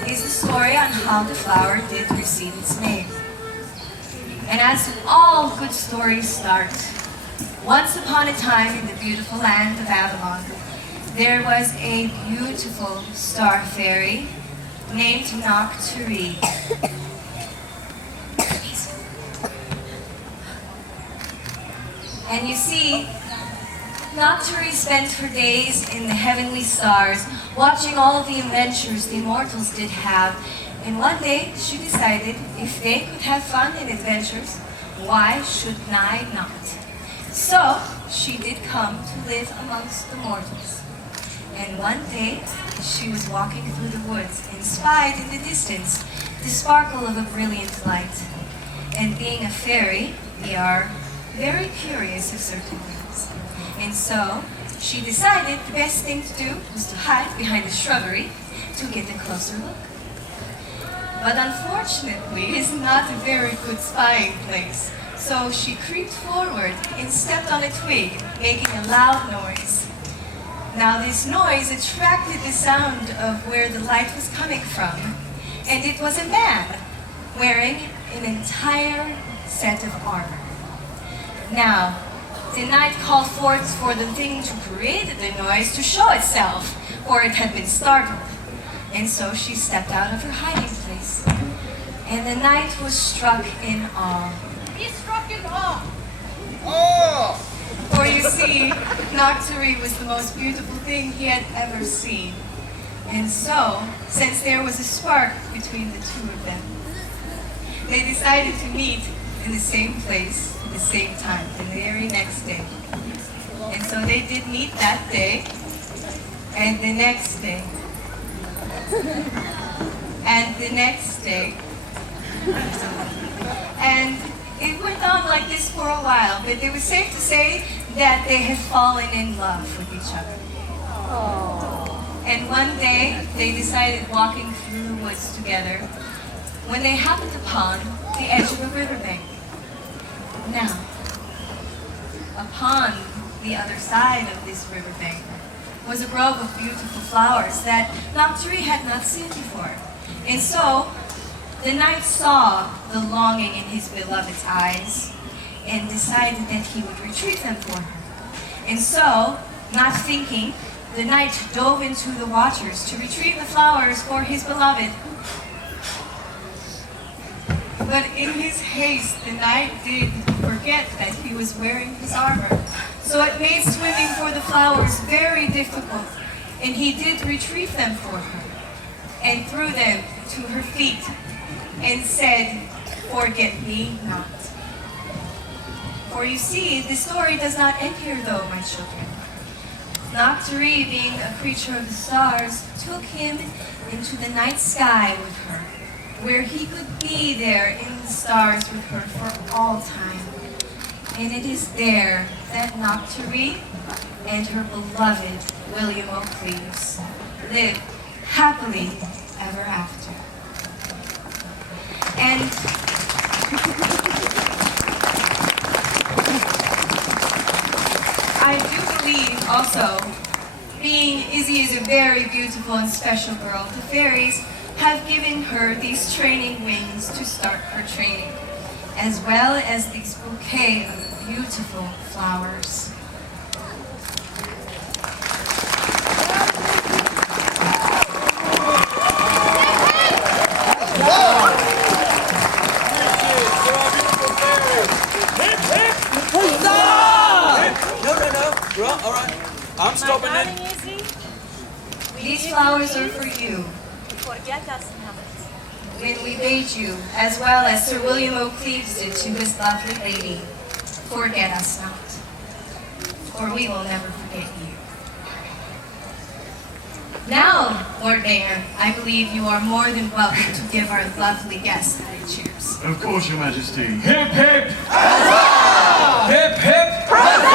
This is the story on how the flower did receive its name. And as all good stories start, once upon a time in the beautiful land of Avalon, there was a beautiful star fairy named Nocturne. And you see, Nocturne spent her days in the heavenly stars, watching all of the adventures the immortals did have. And one day, she decided if they could have fun and adventures, why should I not? So, she did come to live amongst the mortals. And one day, she was walking through the woods and spied in the distance the sparkle of a brilliant light. And being a fairy, we are very curious of certain things. And so, she decided the best thing to do was to hide behind the shrubbery to get a closer look. But unfortunately, it's not a very good spying place. So she creeped forward and stepped on a twig, making a loud noise. Now this noise attracted the sound of where the light was coming from, and it was a man wearing an entire set of armor. Now, the knight called forth for the thing to create the noise to show itself, for it had been startled. And so she stepped out of her hiding place. And the knight was struck in awe. He's struck in awe. Oh! For you see, Nocturne was the most beautiful thing he had ever seen. And so, since there was a spark between the two of them, they decided to meet in the same place at the same time, the very next day. And so they did meet that day, and the next day, and the next day. And it went on like this for a while, but it was safe to say that they had fallen in love with each other. And one day, they decided walking through the woods together when they happened upon the edge of a riverbank. Now, upon the other side of this riverbank was a grove of beautiful flowers that Nocturne had not seen before. And so, the knight saw the longing in his beloved's eyes and decided that he would retrieve them for her. And so, not thinking, the knight dove into the waters to retrieve the flowers for his beloved. But in his haste, the knight did forget that he was wearing his armor. So it made swimming for the flowers very difficult, and he did retrieve them for her and threw them to her feet and said, "Forget me not." For you see, the story does not end here though, my children. Nocturne, being a creature of the stars, took him into the night sky with her, where he could be there in the stars with her for all time. And it is there that Nocturne and her beloved William O'Cleves live happily ever after. And I do believe also, being Izzy is a very beautiful and special girl, the fairies have given her these training wings to start her training, as well as these bouquet of beautiful flowers. No. All right. I'm stopping it. These flowers are for you. Forget us not. When we bade you, as well as Sir William O'Cleves did to his lovely lady, forget us not, or we will never forget you. Now, Lord Mayor, I believe you are more than welcome to give our lovely guests a cheers. Of course, Your Majesty. Hip hip! Huzzah! Hip hip! Huzzah!